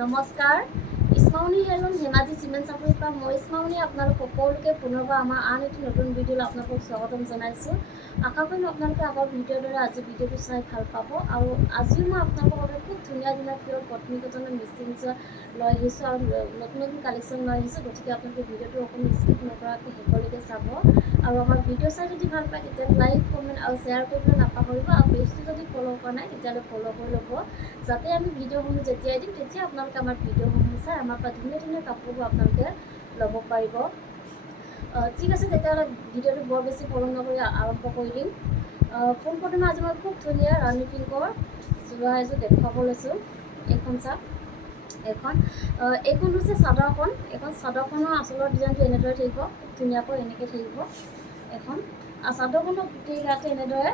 নমস্কাৰ ইছমাউনি হেলন ধেমাজি চিমেণ্ট চাপৰিৰ পৰা মই ইছমাউনি আপোনালোক সকলোকে পুনৰবাৰ আমাৰ আন এটি নতুন ভিডিঅ'লৈ আপোনালোকক স্বাগতম জনাইছোঁ। আশা কৰিম আপোনালোকে আগৰ ভিডিঅ'ৰ দৰে আজি ভিডিঅ'টো চাই ভাল পাব। আৰু আজিও মই আপোনালোকৰ বাবে খুব ধুনীয়া ধুনীয়া পিয়ৰ পত্নী কটনৰ মিচিং যোৱা লৈ আহিছোঁ আৰু নতুন নতুন কালেকশ্যন লৈ আহিছোঁ। গতিকে আপোনালোকে ভিডিঅ'টো অকণমান স্কিপ নকৰাকৈ শেষলৈকে চাব। আৰু আমাৰ ভিডিঅ' চাই যদি ভাল পায় তেতিয়া লাইক কমেণ্ট আৰু শ্বেয়াৰ কৰিবলৈ নাপাহৰিব। আৰু পেজটো যদি ফ'ল' কৰা নাই তেতিয়াহ'লে ফ'ল' কৰি ল'ব, যাতে আমি ভিডিঅ'সমূহ যেতিয়াই দিম তেতিয়া আপোনালোকে আমাৰ ভিডিঅ'সমূহ চাই আমাৰ পৰা ধুনীয়া ধুনীয়া কাপোৰবোৰ আপোনালোকে ল'ব পাৰিব। ঠিক আছে, তেতিয়াহ'লে ভিডিঅ'টো বৰ বেছি পলম নকৰি আৰম্ভ কৰি দিম। পোনপ্ৰথমে আজি মই খুব ধুনীয়া ৰাণী পিংকৰ যোৰা এযোৰ দেখুৱাব লৈছোঁ। এইখন চাওক, এইখন হৈছে চাদৰখন। এইখন চাদৰখনৰ আচলৰ ডিজাইনটো এনেদৰে থাকিব, খুব ধুনীয়াকৈ এনেকৈ থাকিব এখন। আৰু চাদৰখনৰ গোটেই গাতে এনেদৰে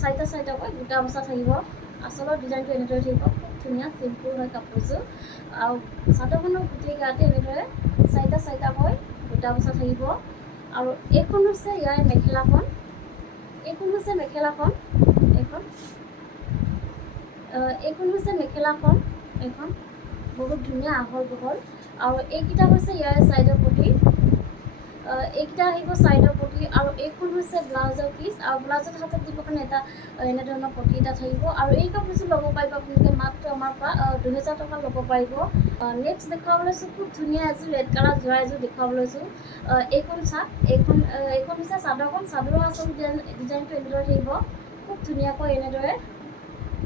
চাৰিটা চাৰিটাকৈ বুটা বচা থাকিব। আচলৰ ডিজাইনটো এনেদৰে থাকিব, খুব ধুনীয়া চিম্পুল হয় কাপোৰযোৰ। আৰু চাদৰখনৰ গোটেই গাতে এনেদৰে চাৰিটা চাৰিটাকৈ বুটা বচা থাকিব। আৰু এইখন হৈছে ইয়াৰ মেখেলাখন। এইখন হৈছে মেখেলাখন। এইখন হৈছে মেখেলাখন। এইখন বহুত ধুনীয়া আহল বহল। আৰু এইকেইটা হৈছে ইয়াৰ চাইডৰ পটি। এইকেইটা আহিব চাইডৰ পটি। আৰু এইখন হৈছে ব্লাউজৰ পিচ। আৰু ব্লাউজৰ হাতত দিব কাৰণে এটা এনেধৰণৰ পটি এটা থাকিব। আৰু এই কাপোৰযোৰ ল'ব পাৰিব আপোনালোকে মাত্ৰ আমাৰ পৰা 2000 টকা ল'ব পাৰিব। নেক্সট দেখুৱাব লৈছোঁ খুব ধুনীয়া এযোৰ ৰেড কালাৰ যোৰা এযোৰ দেখুৱাব লৈছোঁ। এইখন চাওক, এইখন হৈছে চাদৰখন। চাদৰৰ আচল ডিজাইনটো এনেদৰে থাকিব, খুব ধুনীয়াকৈ এনেদৰে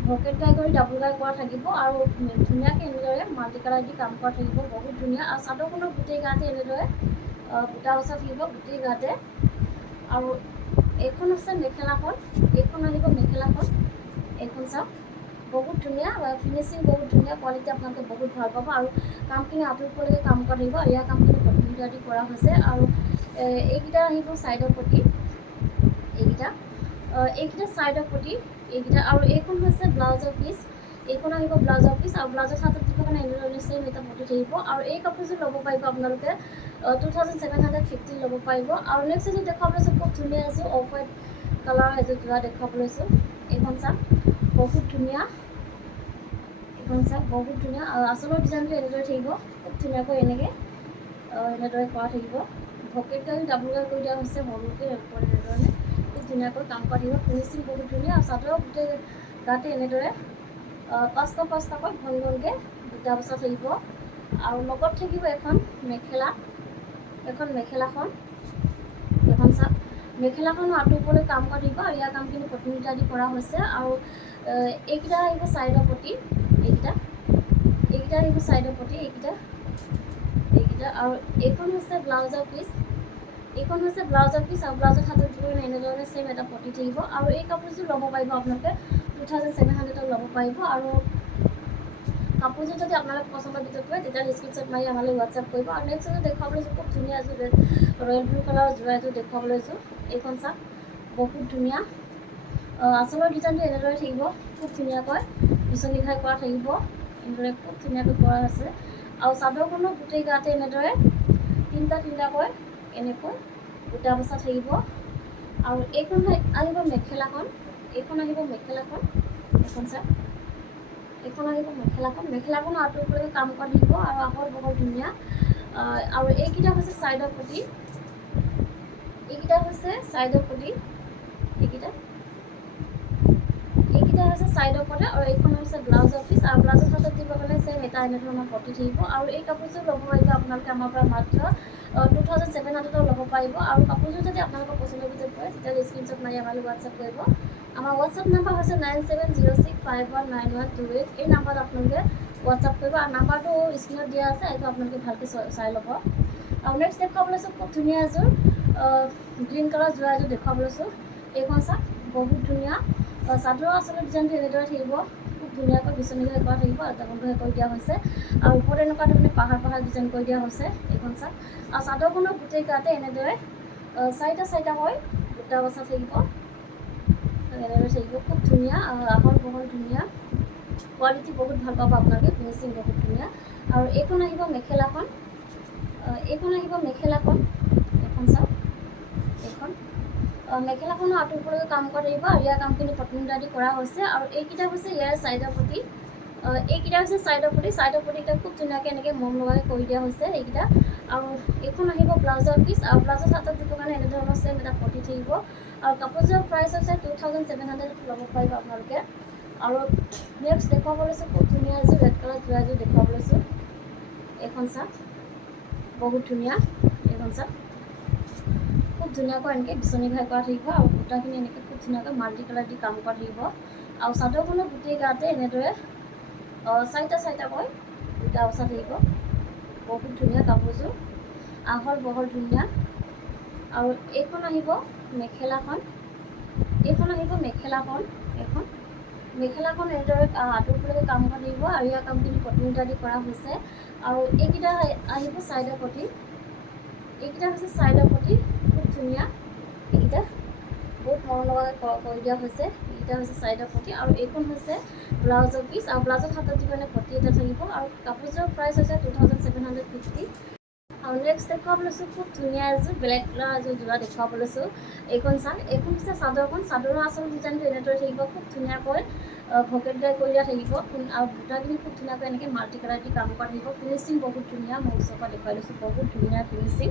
ভকেট গাই কৰি ডাবুল গাই কৰা থাকিব। আৰু ধুনীয়াকৈ এনেদৰে মাল্টি কালাৰ দি কাম কৰা থাকিব, বহুত ধুনীয়া। আৰু চাদৰখনৰ গোটেই গাতে এনেদৰে বুটা বচা থাকিব গোটেই গাতে। আৰু এইখন হৈছে মেখেলাখন। এইখন আহিব মেখেলাখন। এইখন চাওক, বহুত ধুনীয়া ফিনিচিং, বহুত ধুনীয়া কোৱালিটি, আপোনালোকে বহুত ভাল পাব। আৰু কামখিনি আঁতৰিবলৈকে কাম কৰা থাকিব। ইয়াৰ কামখিনি কটন দি কৰা হৈছে। আৰু এইকেইটা আহিব চাইডৰ পটি, এইকেইটা চাইডৰ পটি এইকেইটা। আৰু এইখন হৈছে ব্লাউজৰ পিচ। এইখন আহিব ব্লাউজৰ পিচ। আৰু ব্লাউজৰ হাতত দিব কাৰণে এনেদৰে চেম এটা পটি থাকিব। আৰু এই কাপোৰযোৰ ল'ব পাৰিব আপোনালোকে 2750 ল'ব পাৰিব। আৰু নেক্সট এযোৰ দেখুৱাব লৈছোঁ খুব ধুনীয়া এযোৰ অফ হোৱাইট কালাৰৰ এযোৰ যোৰা দেখুৱাব লৈছোঁ। এইখন চাওক, বহুত ধুনীয়া। এইখন চাওক, বহুত ধুনীয়া। আৰু আচলৰ ডিজাইনটো এনেদৰে থাকিব, খুব ধুনীয়াকৈ এনেদৰে কৰা থাকিব। ভকেট গাই ডাবুল গাই কৰি দিয়া হৈছে সৰুকৈ এনেধৰণে, খুব ধুনীয়াকৈ কাম কৰা থাকিব। ফিনিচিং বহুত ধুনীয়া। আৰু চাদৰৰ গোটেই গাতে এনেদৰে পাঁচটাকৈ ঘন ঘনকৈ বুটা বচা থাকিব। আৰু লগত থাকিব এখন মেখেলা, মেখেলাখন। এখন চাওক, মেখেলাখনো আঁতৰিবলৈ কাম কৰা থাকিব। আৰু ইয়াৰ কামখিনি কটন দি কৰা হৈছে। আৰু এইকেইটা আহিব চাইডৰ পটি, এইকেইটা আহিব চাইডৰ পটি, এইকেইটা। আৰু এইখন হৈছে ব্লাউজৰ পিচ। এইখন হৈছে ব্লাউজৰ পিচ। আৰু ব্লাউজৰ হাতত দিব এনেধৰণে চেম এটা পটি থাকিব। আৰু এই কাপোৰযোৰ ল'ব পাৰিব আপোনালোকে 2700 ল'ব পাৰিব। আৰু কাপোৰযোৰ যদি আপোনালোকে পচন্দৰ ভিতৰত কৰে তেতিয়াহ'লে স্ক্ৰীনশ্বট মাৰি আমালৈ হোৱাটছআপ কৰিব। আৰু নেক্সট এযোৰ দেখুৱাব লৈছোঁ খুব ধুনীয়া এযোৰ ৰয়েল ব্লু কালাৰৰ যোৰা এযোৰ দেখুৱাব লৈছোঁ। এইখন চাওক, বহুত ধুনীয়া। আচলৰ ডিজাইনটো এনেদৰে থাকিব, খুব ধুনীয়াকৈ বিচনী ঘাই কৰা থাকিব, এনেদৰে খুব ধুনীয়াকৈ কৰা আছে। আৰু চাদৰখনৰ গোটেই গাতে এনেদৰে তিনিটাকৈ এনেকৈ বুটা বচা থাকিব। আৰু এইখন আহিব মেখেলাখন। এইখন আহিব মেখেলাখন। এইখন চাওক, এইখন আহিব মেখেলাখন। মেখেলাখনো আঁতৰিবলৈ কাম কৰা থাকিব। আৰু আহল বহল ধুনীয়া। আৰু এইকেইটা হৈছে চাইডৰ পটি। এইকেইটা হৈছে চাইডৰ পটি, এইকেইটা হৈছে চাইডৰ পটি। আৰু এইখন হৈছে ব্লাউজৰ পিচ। আৰু ব্লাউজৰ হাতত দিব কাৰণে চেম এটা এনেধৰণৰ পটি থাকিব। আৰু এই কাপোৰযোৰ ল'ব পাৰিব আপোনালোকে আমাৰ পৰা মাত্ৰ 2700 ল'ব পাৰিব। আৰু কাপোৰযোৰ যদি আপোনালোকৰ পচন্দৰ ভিতৰত পৰে তেতিয়াহ'লে স্ক্ৰীনশ্বট মাৰি আমালৈ হোৱাটছআপ কৰিব। আমাৰ হোৱাটছআপ নাম্বাৰ হৈছে 9706519128। এই নাম্বাৰত আপোনালোকে হোৱাটছআপ কৰিব। আৰু নাম্বাৰটো স্ক্ৰীনত দিয়া আছে, এইটো আপোনালোকে ভালকৈ চাই ল'ব। আৰু নেক্সট দেখুৱাব লৈছোঁ খুব ধুনীয়া এযোৰ গ্ৰীণ কালাৰ যোৰা এযোৰ দেখুৱাব লৈছোঁ। এইখন চাওক, বহুত ধুনীয়া। চাদৰৰ আচলৰ ডিজাইনটো এনেদৰে থাকিব, খুব ধুনীয়াকৈ বিচনী ঘাই কৰা থাকিব, ডাবল ঘাই কৰি দিয়া হৈছে। আৰু ওপৰত এনেকুৱা ধৰণে পাহাৰ ডিজাইন কৰি দিয়া হৈছে। এইখন চাওক, আৰু চাদৰখনৰ গোটেই গাতে এনেদৰে চাৰিটাকৈ বুটা বচা থাকিব, এনেদৰে থাকিব, খুব ধুনীয়া। আহল বহল ধুনীয়া, কোৱালিটি বহুত ভাল পাব আপোনালোকে, ফিনিচিং বহুত ধুনীয়া। আৰু এইখন আহিব মেখেলাখন। এইখন চাওক, এইখন মেখেলাখনো আঁতৰিবলৈ কাম কৰা থাকিব। আৰু ইয়াৰ কামখিনি কটন দি কৰা হৈছে। আৰু এইকেইটা হৈছে ইয়াৰ চাইডৰ পটি। এইকেইটা হৈছে চাইডৰ পটিকেইটা খুব ধুনীয়াকৈ এনেকৈ মম লগাই কৰি দিয়া হৈছে এইকেইটা। আৰু এইখন আহিব ব্লাউজৰ পিচ, আৰু ব্লাউজৰ হাতত দিবৰ কাৰণে এনেধৰণৰ চেম এটা পটি থাকিব। আৰু কাপোৰযোৰৰ প্ৰাইচ হৈছে 2700 ল'ব পাৰিব আপোনালোকে। আৰু নেক্সট দেখুৱাব লৈছোঁ খুব ধুনীয়া এযোৰ ৰেড কালাৰ যোৰা এযোৰ দেখুৱাব লৈছোঁ। এইখন চাওক, বহুত ধুনীয়া। এইখন চাওক, খুব ধুনীয়াকৈ এনেকৈ বিচনী ঘাই কৰা থাকিব, আৰু বুটাখিনি এনেকৈ খুব ধুনীয়াকৈ মাল্টি কালাৰ দি কাম কৰা থাকিব। আৰু চাদৰখনৰ গোটেই গাতে এনেদৰে 4টা-4টাকৈ দুটা অৱস্থা থাকিব। বহুত ধুনীয়া কাপোৰযোৰ, আহল বহল ধুনীয়া। আৰু এইখন আহিব মেখেলাখন, এইখন মেখেলাখন এনেদৰে আঁতৰলৈকে কাম কৰা থাকিব, আৰু ইয়াৰ কামখিনি পটিনটা দি কৰা হৈছে। আৰু এইকেইটা আহিব চাইডৰ পটি, এইকেইটা হৈছে চাইডৰ পটি, খুব ধুনীয়া। এইকেইটা বহুত মৰম লগাকৈ কৰি দিয়া হৈছে। এইকেইটা হৈছে চাইডৰ পটি, আৰু এইখন হৈছে ব্লাউজৰ পিচ, আৰু ব্লাউজৰ হাতত দি মানে পটি এটা থাকিব। আৰু কাপোৰযোৰৰ প্ৰাইচ হৈছে 2750। আৰু নেক্সট দেখুৱাব লৈছোঁ খুব ধুনীয়া এযোৰ ব্লেক কালাৰ এযোৰ যোৰা দেখুৱাব লৈছোঁ। এইখন চাওক, এইখন হৈছে চাদৰখন, চাদৰৰ আচল ডিজাইনটো এনেদৰে থাকিব, খুব ধুনীয়াকৈ ভকেট গাই কৰি দিয়া থাকিব। আৰু বুটাখিনি খুব ধুনীয়াকৈ এনেকৈ মাল্টি কালাৰ দি কাম কৰা থাকিব। ফিনিচিং বহুত ধুনীয়া, মই ওচৰৰ পৰা দেখুৱাই লৈছোঁ, বহুত ধুনীয়া ফিনিচিং।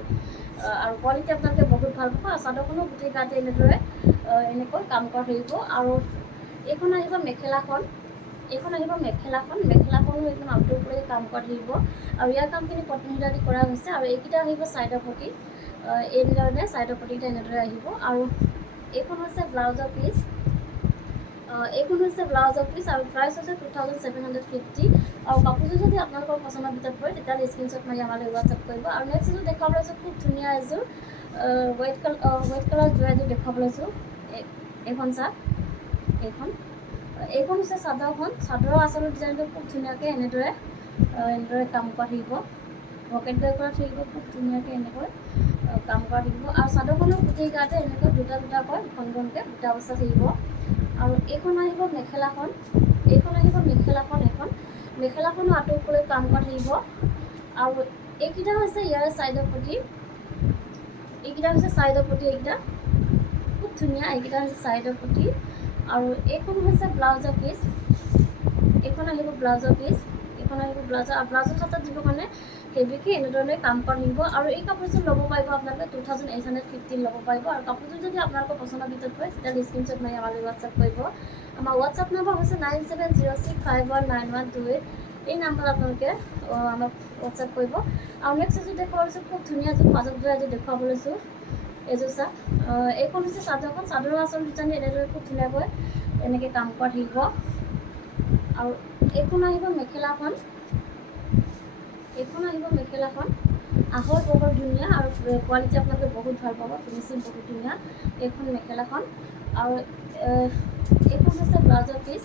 আৰু কোৱালিটি আপোনালোকে বহুত ভাল পাব। আৰু চাদৰখনো গোটেই গাতে এনেদৰে এনেকৈ কাম কৰা থাকিব। আৰু এইখন আহিব মেখেলাখন, মেখেলাখনো একদম আঁতৰলৈকে কাম কৰা থাকিব। আৰু ইয়াৰ কামখিনি পটিনটা দি কৰা হৈছে। আৰু এইকেইটা আহিব চাইডৰ পটি, এইধৰণে চাইডৰ পটিকেইটা এনেদৰে আহিব। আৰু এইখন হৈছে ব্লাউজৰ পিচ, আৰু প্ৰাইচ হৈছে 2750। আৰু কাপোৰযোৰ যদি আপোনালোকৰ পচন্দৰ ভিতৰত পৰে তেতিয়াহ'লে স্ক্ৰীনশ্বট মাৰি আমালৈ হোৱাটছআপ কৰিব। আৰু নেক্সট এযোৰ দেখুৱাব লৈছোঁ খুব ধুনীয়া এযোৰ হোৱাইট কালাৰ যোৰা এযোৰ দেখুৱাব লৈছোঁ। এইখন চাওক, এইখন হৈছে চাদৰখন, চাদৰৰ আচল ডিজাইনটো খুব ধুনীয়াকৈ এনেদৰে কাম কৰা থাকিব, পকেট গাই কৰা থাকিব, খুব ধুনীয়াকৈ এনেকৈ কাম কৰা থাকিব। আৰু চাদৰখনৰ গোটেই গাতে এনেকৈ দুটা-দুটাকৈ ঘন-ঘনকৈ বুটা বচা থাকিব। আৰু এইখন আহিব মেখেলাখন, মেখেলাখনো আঁতৰলৈ কাম কৰা থাকিব। আৰু এইকেইটা হৈছে ইয়াৰ চাইডৰ পটি, এইকেইটা খুব ধুনীয়া। এইকেইটা হৈছে চাইডৰ পটি। আৰু এইখন হৈছে ব্লাউজৰ পিচ, এইখন আহিব ব্লাউজৰ আৰু ব্লাউজৰ হাতত দিবৰ কাৰণে হেভিকৈ এনেধৰণে কাম কৰা থাকিব। আৰু এই কাপোৰযোৰ ল'ব পাৰিব আপোনালোকে 2850 ল'ব পাৰিব। আৰু কাপোৰযোৰ যদি আপোনালোকৰ পচন্দৰ ভিতৰত পৰে তেতিয়াহ'লে স্ক্ৰীনশ্বট মাৰি আমালৈ হোৱাটছআপ কৰিব। আমাৰ হোৱাটছআপ নম্বৰ হৈছে 9706519128। এই নাম্বাৰত আপোনালোকে আমাক হোৱাটছআপ কৰিব। আৰু নেক্সট এযোৰ দেখুৱাব লৈছোঁ খুব ধুনীয়া এযোৰ পাজত যোৰা এযোৰ দেখুৱাব লৈছোঁ। এযোৰ চাওক, এইখন হৈছে চাদৰখন, চাদৰৰ আচল ডিজাইনটো এনেদৰে খুব ধুনীয়াকৈ এনেকৈ কাম কৰা থাকিব। আৰু এইখন আহিব মেখেলাখন, আহল বহল ধুনীয়া। আৰু কোৱালিটি আপোনালোকে বহুত ভাল পাব, ফিনিচিং বহুত ধুনীয়া। এইখন মেখেলাখন, আৰু এইখন হৈছে ব্লাউজৰ পিচ,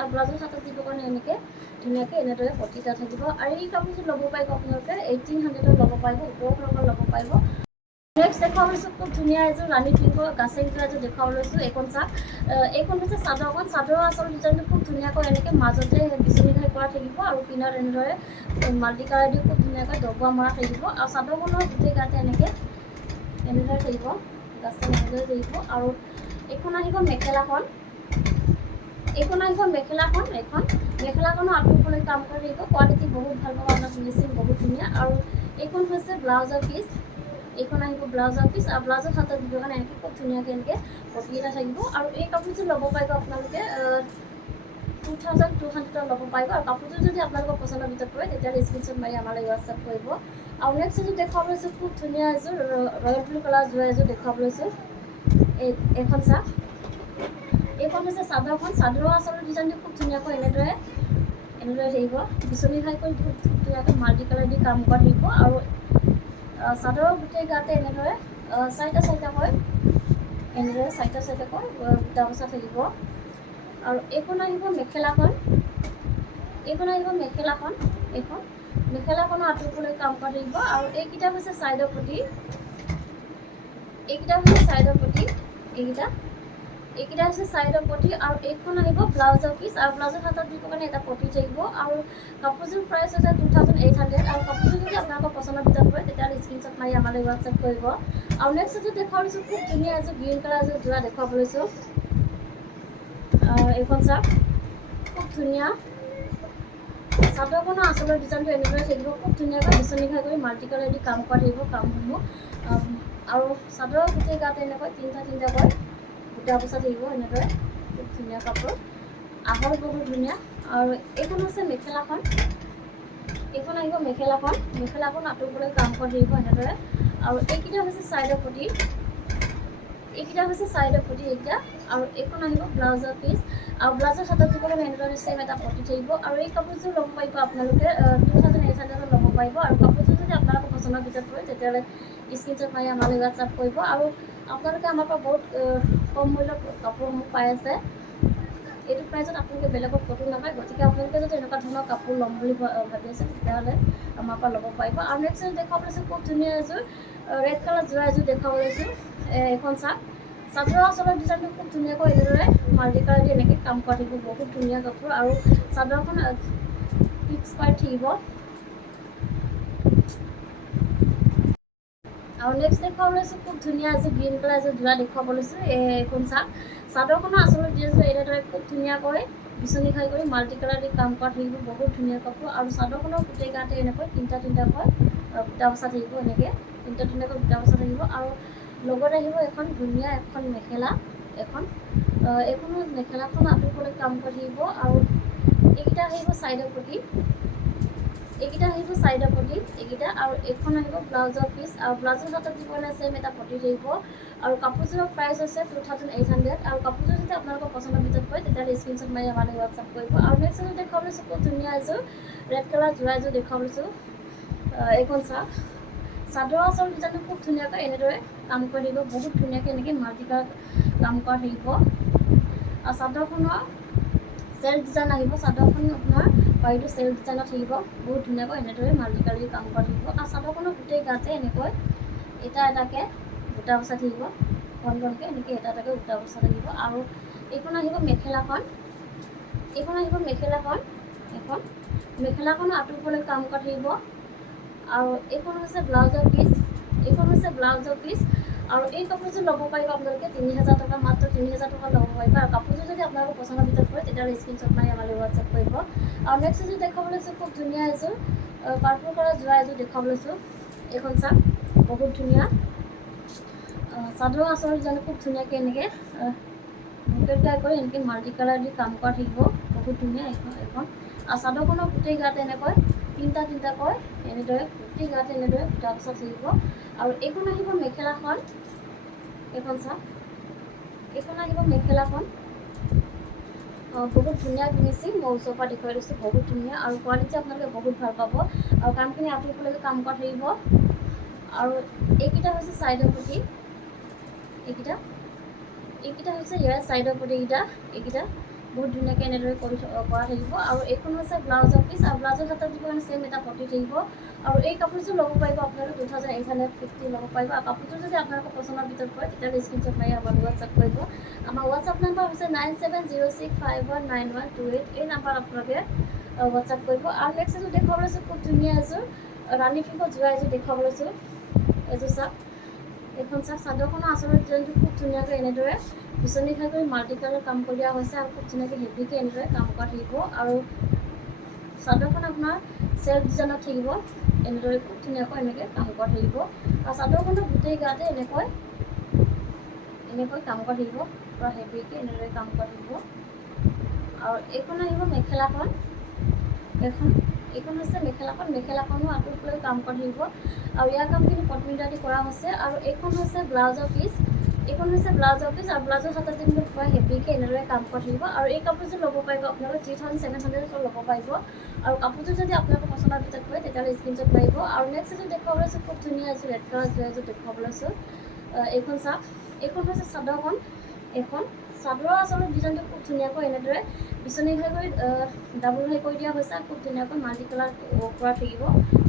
আৰু ব্লাউজৰ হাতত দিবৰ কাৰণে এনেকৈ ধুনীয়াকৈ এনেদৰে পটি এটা থাকিব। আৰু এই কাপোৰযোৰ ল'ব পাৰিব আপোনালোকে 1800 ল'ব পাৰিব, 1700 ল'ব পাৰিব। নেক্সট দেখুৱাব লৈছোঁ খুব ধুনীয়া এযোৰ ৰাণী পিংকৰ গাছেং যোৰা এযোৰ দেখুৱাব লৈছোঁ। এইখন চাওক, এইখন হৈছে চাদৰখন, চাদৰৰ আচল ডিজাইনটো খুব ধুনীয়াকৈ এনেকৈ মাজতে বিচনী ঘাই কৰা থাকিব। আৰু পিনত এনেদৰে মাল্টি কালাৰ দি খুব ধুনীয়াকৈ দবোৱা মৰা থাকিব। আৰু চাদৰখনৰ গোটেই গাতে এনেদৰে থাকিব, এনেদৰে থাকিব। আৰু এইখন আহিব মেখেলাখন, মেখেলাখনো আঁতৰলৈ কাম কৰি থাকিব, কোৱালিটি বহুত ভাল পাব, আপোনাৰ ফিনিচিং বহুত ধুনীয়া। আৰু এইখন হৈছে ব্লাউজৰ পিচ, আৰু ব্লাউজৰ হাতত দিবৰ কাৰণে এনেকৈ খুব ধুনীয়াকৈ এনেকৈ পটি এটা থাকিব। আৰু এই কাপোৰযোৰ ল'ব পাৰিব আপোনালোকে 2200 ল'ব পাৰিব। আৰু কাপোৰযোৰ যদি আপোনালোকৰ পচন্দৰ ভিতৰত পৰে তেতিয়াহ'লে স্ক্ৰীনশ্বট মাৰি আমালৈ হোৱাটছআপ কৰিব। আৰু নেক্সট এযোৰ দেখুৱাব লৈছোঁ খুব ধুনীয়া এযোৰ ৰয়েল ব্লু কালাৰ যোৰা এযোৰ দেখুৱাব লৈছোঁ। এইখন চাওক, এইখন হৈছে চাদৰখন, চাদৰৰ আচল ডিজাইনটো খুব ধুনীয়াকৈ এনেদৰে থাকিব, বিচনী ঘাই কৰি খুব ধুনীয়াকৈ মাল্টি কালাৰ দি কাম কৰা থাকিব। আৰু চাদৰৰ গোটেই গাতে এনেদৰে 4টা-4টাকৈ বুটা বচা থাকিব। আৰু এইখন আহিব মেখেলাখনো আঁতৰলৈ কাম কৰা থাকিব। আৰু এইকেইটা হৈছে চাইডৰ পটি, আৰু এইখন আহিব ব্লাউজৰ পিচ, আৰু ব্লাউজৰ হাতত দিবৰ কাৰণে এটা পটি থাকিব। আৰু কাপোৰযোৰ প্ৰাইচ হৈছে 2800। আৰু কাপোৰযোৰ যদি আপোনালোকৰ পচন্দৰ ভিতৰত পৰে তেতিয়াহ'লে স্ক্ৰীনশ্বট মাৰি আমালৈ হোৱাটছআপ কৰিব। আৰু নেক্সট এযোৰ দেখুৱাব লৈছোঁ খুব ধুনীয়া এযোৰ গ্ৰীণ কালাৰ এযোৰ যোৰা দেখুৱাব লৈছোঁ। এইখন চাওক, ধুনীয়া চাদৰখনৰ আঁচলৰ ডিজাইনটো এনেদৰে থাকিব খুব ধুনীয়াকৈ বিচনী ঘাই কৰি মাল্টি কালাৰ দি কাম কৰা থাকিব কামসমূহ আৰু চাদৰৰ গোটেই গাত এনেকৈ তিনিটাকৈ বুটা বচা থাকিব এনেদৰে খুব ধুনীয়া কাপোৰ আহল বহুত ধুনীয়া আৰু এইখন হৈছে মেখেলাখন এইখন আহিব মেখেলাখন আঁতৰিবলৈ কাম কৰা থাকিব এনেদৰে আৰু এইকেইটা হৈছে চাইডৰ পটি এইকেইটা আৰু এইখন আহিব ব্লাউজৰ পিচ আৰু ব্লাউজৰ হাতত দিবলৈ এনেদৰে চেম এটা পটি থাকিব আৰু এই কাপোৰযোৰ ল'ব পাৰিব আপোনালোকে 2800 ল'ব পাৰিব আৰু কাপোৰযোৰ যদি আপোনালোকৰ পচন্দৰ ভিতৰত পৰে তেতিয়াহ'লে স্ক্ৰীনশ্বট মাৰি আমালৈ হোৱাটছআপ কৰিব আৰু আপোনালোকে আমাৰ পৰা বহুত কম মূল্যত কাপোৰসমূহ পাই আছে এইটো প্ৰাইজত আপোনালোকে বেলেগত ক'তো নাপায় গতিকে আপোনালোকে যদি এনেকুৱা ধৰণৰ কাপোৰ ল'ম বুলি ভাবি আছে তেতিয়াহ'লে আমাৰ পৰা ল'ব পাৰিব আৰু নেক্সট দেখুৱাব লৈছোঁ খুব ধুনীয়া এযোৰ ৰেড কালাৰ যোৰা এযোৰ দেখুৱাব লৈছোঁ এখন চাদৰৰ আঁচলৰ ডিজাইনটো খুব ধুনীয়াকৈ এনেদৰে মাল্টি কালাৰ দি এনেকৈ কাম কৰা থাকিব বহুত ধুনীয়া কাপোৰ আৰু চাদৰখন ফিক্স পাই থাকিব আৰু নেক্সট দেখুৱাব লৈছোঁ খুব ধুনীয়া এযোৰ গ্ৰীণ কালাৰ এযোৰ যোৰা দেখুৱাব লৈছোঁ এইখন চাদৰখনৰ আঁচলৰ ডিজাইনটো এনেদৰে খুব ধুনীয়াকৈ বিচনী খাই কৰি মাল্টি কালাৰ দি কাম কৰা থাকিব বহুত ধুনীয়া কাপোৰ আৰু চাদৰখনৰ গোটেই গাতে এনেকৈ তিনিটাকৈ বুটা বচা থাকিব এনেকৈ তিনিটাকৈ বুটা বচা থাকিব আৰু লগত আহিব এখন ধুনীয়া এখন মেখেলা এইখনো মেখেলাখন আঁতৰিবলৈ কাম কৰি থাকিব আৰু এইকেইটা আহিব চাইডৰ পটি এইকেইটা আৰু এইখন আহিব ব্লাউজৰ পিচ আৰু ব্লাউজৰ হাতত দিবলৈ চেম এটা পটি থাকিব আৰু কাপোৰযোৰৰ প্ৰাইচ হৈছে 2800 আৰু কাপোৰযোৰ যদি আপোনালোকৰ পচন্দৰ ভিতৰত হয় তেতিয়াহ'লে স্ক্ৰীনশ্বট মাৰি আমালৈ হোৱাটছআপ কৰিব আৰু নেক্সট এযোৰ দেখুৱাব লৈছোঁ খুব ধুনীয়া এযোৰ ৰেড কালাৰ যোৰা এযোৰ দেখুৱাব লৈছোঁ এইখন চাদৰ আঁচল ডিজাইনটো খুব ধুনীয়াকৈ এনেদৰে কাম কৰি থাকিব বহুত ধুনীয়াকৈ এনেকৈ মাল্টি কালাৰ কাম কৰা থাকিব আৰু চাদৰখনৰ চেল্ফ ডিজাইন আহিব চাদৰখন আপোনাৰ বাৰীটো চেল্ফ ডিজাইনত থাকিব বহুত ধুনীয়াকৈ এনেদৰে মাল্টি কালাৰ কাম কৰা থাকিব আৰু চাদৰখনৰ গোটেই গাতে এনেকৈ এটাকৈ বুটা বচা থাকিব ঘনকৈ এনেকৈ এটাকৈ বুটা বচা থাকিব আৰু এইখন আহিব মেখেলাখন আঁতৰিবলৈ কাম কৰা থাকিব আৰু এইখন হৈছে ব্লাউজৰ পিচ আৰু এই কাপোৰযোৰ ল'ব পাৰিব আপোনালোকে 3000 টকা মাত্ৰ 3000 টকা ল'ব পাৰিব আৰু কাপোৰযোৰ যদি আপোনালোকৰ পচন্দৰ ভিতৰত পৰে তেতিয়াহ'লে স্ক্ৰীনশ্বট মাৰি আমালৈ হোৱাটছআপ কৰিব আৰু নেক্সট এযোৰ দেখুৱাব লৈছোঁ খুব ধুনীয়া এযোৰ পাৰ্পল কালাৰ যোৰা এযোৰ দেখুৱাব লৈছোঁ এইখন বহুত ধুনীয়া চাদৰ আঁচলৰ ডিজাইনটো খুব ধুনীয়াকৈ এনেকৈ কৰি এনেকৈ মাল্টি কালাৰ দি কাম কৰা থাকিব বহুত ধুনীয়া এইখন আৰু চাদৰখনৰ গোটেই গাতে এনেকৈ তিনিটাকৈ এনেদৰে গোটেই গাতে এনেদৰে বুটা বচা থাকিব আৰু এইখন আহিব মেখেলাখন বহুত ধুনীয়া ফিনিচিং মই ওচৰৰ পৰা দেখুৱাই দিছোঁ বহুত ধুনীয়া আৰু কোৱালিটি আপোনালোকে বহুত ভাল পাব আৰু কামখিনি আঁতৰিবলৈকে কাম কৰা থাকিব আৰু এইকেইটা হৈছে চাইডৰ পটি এইকেইটা হৈছে ইয়াৰ চাইডৰ পটি এইকেইটা বহুত ধুনীয়াকৈ এনেদৰে কৰা থাকিব আৰু এইখন হৈছে ব্লাউজৰ পিচ আৰু ব্লাউজৰ হাতত দিব চেম এটা পটি থাকিব আৰু এই কাপোৰযোৰ ল'ব পাৰিব আপোনালোকে 2850 ল'ব পাৰিব আৰু কাপোৰযোৰ যদি আপোনালোকৰ পচন্দৰ ভিতৰত পৰে তেতিয়াহ'লে স্ক্ৰীনশ্বট মাৰি আমাক হোৱাটছআপ কৰিব আমাৰ হোৱাটছআপ নাম্বাৰ হৈছে 9706519128 এই নাম্বাৰত আপোনালোকে হোৱাটছআপ কৰিব আৰু নেক্সট এযোৰ দেখুৱাব লৈছোঁ খুব ধুনীয়া এযোৰ ৰাণী পিংকত যোৰা এযোৰ দেখুৱাব লৈছোঁ এযোৰ এইখন চাদৰখনৰ আঁচলৰ ডিজাইনটো খুব ধুনীয়াকৈ এনেদৰে বিচনী খাই কৰি মাল্টি কালাৰ কাম কৰি দিয়া হৈছে আৰু খুব ধুনীয়াকৈ হেভিকৈ এনেদৰে কাম কৰা থাকিব আৰু চাদৰখন আপোনাৰ চেল্ফ ডিজাইনত থাকিব এনেদৰে খুব ধুনীয়াকৈ এনেকৈ কাম কৰা থাকিব আৰু চাদৰখনৰ গোটেই গাতে এনেকৈ কাম কৰা থাকিব পূৰা হেভিকৈ এনেদৰে কাম কৰা থাকিব আৰু এইখন আহিব এইখন হৈছে মেখেলাখনো আঁতৰিবলৈ কাম কৰা থাকিব আৰু ইয়াৰ কামখিনি পটমিটাৰ দি কৰা হৈছে আৰু এইখন হৈছে ব্লাউজৰ পিচ আৰু ব্লাউজৰ হাতত দিনটো পূৰা হেভিকৈ এনেদৰে কাম কৰা থাকিব আৰু এই কাপোৰযোৰ ল'ব পাৰিব আপোনালোকে 3700 ল'ব পাৰিব আৰু কাপোৰযোৰ যদি আপোনালোকৰ পচন্দৰ ভিতৰত পৰে তেতিয়াহ'লে স্ক্ৰীনশ্বট মাৰিব আৰু নেক্সট এযোৰ দেখুৱাব লৈছোঁ খুব ধুনীয়া এযোৰ ৰেড কালাৰ যোৰা এযোৰ দেখুৱাব লৈছোঁ এইখন হৈছে চাদৰখন চাদৰৰ আচলতে ডিজাইনটো খুব ধুনীয়াকৈ এনেদৰে বিচনী ঘাই কৰি ডাবল ঘাই কৰি দিয়া হৈছে খুব ধুনীয়াকৈ মাল্টি কালাৰ কৰা থাকিব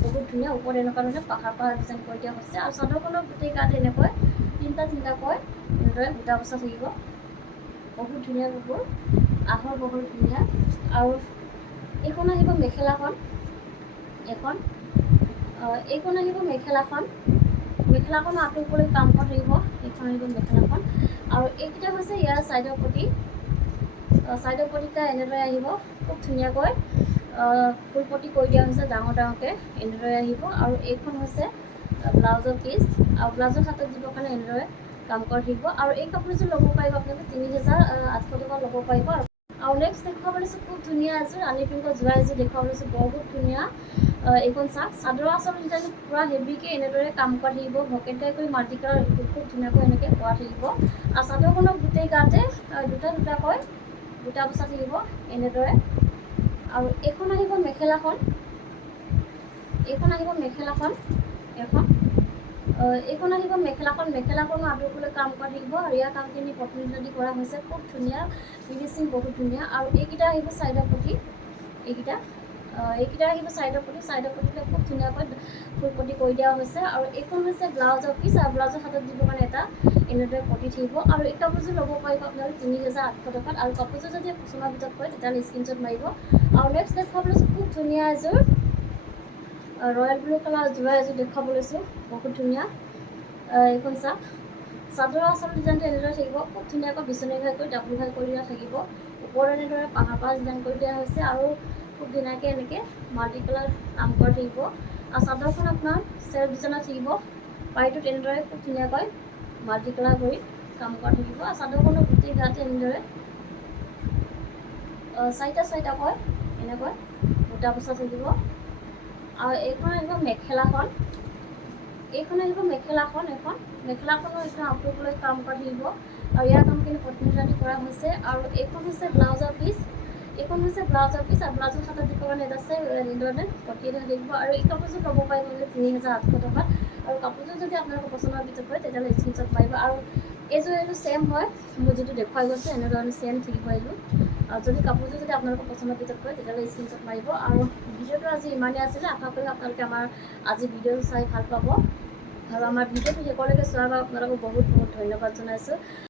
বহুত ধুনীয়া ওপৰত এনেকুৱা ধৰণে পাহাৰ ডিজাইন কৰি দিয়া হৈছে আৰু চাদৰখনৰ গোটেই গাত এনেকৈ তিনিটাকৈ এনেদৰে বুটা বচা থাকিব বহুত ধুনীয়া কাপোৰ আহল বহল ধুনীয়া আৰু এইখন আহিব মেখেলাখন আঁতৰিবলৈ কাম কৰা থাকিব এইখন আহিব মেখেলাখন আৰু এইকেইটা হৈছে ইয়াৰ চাইডৰ পটি ছাইডৰ পটিটা এনেদৰে আহিব, খুব ধুনীয়াকৈ ফুল পটি কৰি দিয়া হৈছে ডাঙৰ ডাঙৰকৈ, এনেদৰে আহিব। আৰু এইখন হৈছে ব্লাউজৰ পিচ, আৰু ব্লাউজৰ হাতত দিবৰ কাৰণে এনেদৰে কাম কৰি থাকিব। আৰু এই কাপোৰযোৰ ল'ব পাৰিব আপোনালোকে ৩,৮০০ টকা ল'ব পাৰিব। আৰু নেক্সট দেখুৱাব লৈছোঁ খুব ধুনীয়া এযোৰ ৰাণী পিংকৰ যোৰা এযোৰ দেখুৱাব লৈছোঁ, বহুত ধুনীয়া। এইখন চাওক, চাদৰৰ আচল ডিজাইনটো পূৰা হেভিকৈ এনেদৰে কাম কৰা থাকিব, ভকেটাই কৰি মাল্টি কালাৰ খুব ধুনীয়াকৈ এনেকৈ কৰা থাকিব। আৰু চাদৰখনৰ গোটেই গাতে দুটাকৈ বুটা বচা থাকিব এনেদৰে। আৰু এইখন আহিব মেখেলাখন, এইখন আহিব মেখেলাখন, এইখন আহিব মেখেলাখন। মেখেলাখনো আঁতৰলৈ কাম কৰা থাকিব, আৰু ইয়াৰ কামখিনি পটন দি কৰা হৈছে, খুব ধুনীয়া ফিনিচিং, বহুত ধুনীয়া। আৰু এইকেইটা আহিব ছাইডৰ পটি, এইকেইটা আহিব ছাইডৰ পটি, ছাইডৰ পটিতে খুব ধুনীয়াকৈ ফুল পটি কৰি দিয়া হৈছে। আৰু এইখন হৈছে ব্লাউজৰ পিচ, আৰু ব্লাউজৰ হাতত দিবৰ কাৰণে এটা এনেদৰে পটি থাকিব। আৰু এই কাপোৰযোৰ ল'ব পাৰিব আপোনালোকে ৩,৮০০ টকাত। আৰু কাপোৰযোৰ যদি পচন্দৰ ভিতৰত হয় তেতিয়াহ'লে স্ক্ৰীনশ্বট মাৰিব। আৰু নেক্সট দেখুৱাব লৈছোঁ খুব ধুনীয়া এযোৰ ৰয়েল ব্লু কালাৰ যোৰা এযোৰ দেখুৱাব লৈছোঁ, বহুত ধুনীয়া। এইখন চাওক, চাদৰৰ আচল ডিজাইনটো এনেদৰে থাকিব, খুব ধুনীয়াকৈ বিচনী ঘাই কৰি ডাবুল ঘাই কৰি দিয়া থাকিব। ওপৰত এনেদৰে পাহাৰ ডিজাইন কৰি দিয়া হৈছে, আৰু খুব ধুনীয়াকৈ এনেকৈ মাল্টি কালাৰ কাম কৰা থাকিব। আৰু চাদৰখন আপোনাৰ চেল্ফ ডিজাইনত থাকিব, পাৰিটোত এনেদৰে খুব ধুনীয়াকৈ মাল্টি কালাৰ কৰি কাম কৰা থাকিব। আৰু চাদৰখনৰ গোটেই গাতে এনেদৰে চাৰিটাকৈ এনেকৈ বুটা বচা থাকিব। আৰু এইখন আহিব মেখেলাখন, এইখন আহিব মেখেলাখন, মেখেলাখনো একদম আঁতৰলৈ কাম কৰা থাকিব, আৰু ইয়াৰ কামখিনি পটন কৰা হৈছে। আৰু এইখন হৈছে ব্লাউজৰ পিচ, এইখন হৈছে ব্লাউজৰ পিচ, আৰু ব্লাউজৰ হাতত দিবৰ কাৰণে এটা আছে এনেদৰে পটি এটা থাকিব। আৰু এই কাপোৰযোৰ ল'ব পাৰিব ৩,৮০০ টকাত। আৰু কাপোৰযোৰ যদি আপোনালোকৰ পচন্দৰ ভিতৰত হয় তেতিয়াহ'লে স্ক্ৰীনশ্বট মাৰিব। আৰু এইযোৰ ছেম হয়, মই যিটো দেখুৱাই গৈছোঁ এনেধৰণে ছেম থাকিব এইযোৰ। আৰু যদি কাপোৰযোৰ যদি আপোনালোকৰ পচন্দৰ ভিতৰত হয় তেতিয়াহ'লে স্ক্ৰীনশ্বট মাৰিব। আৰু ভিডিঅ'টো আজি ইমানেই আছিলে, আশা কৰিম আপোনালোকে আমাৰ আজি ভিডিঅ'টো চাই ভাল পাব। আৰু আমাৰ ভিডিঅ'টো শেষলৈকে চোৱাৰ বাবে আপোনালোকক বহুত বহুত ধন্যবাদ জনাইছোঁ।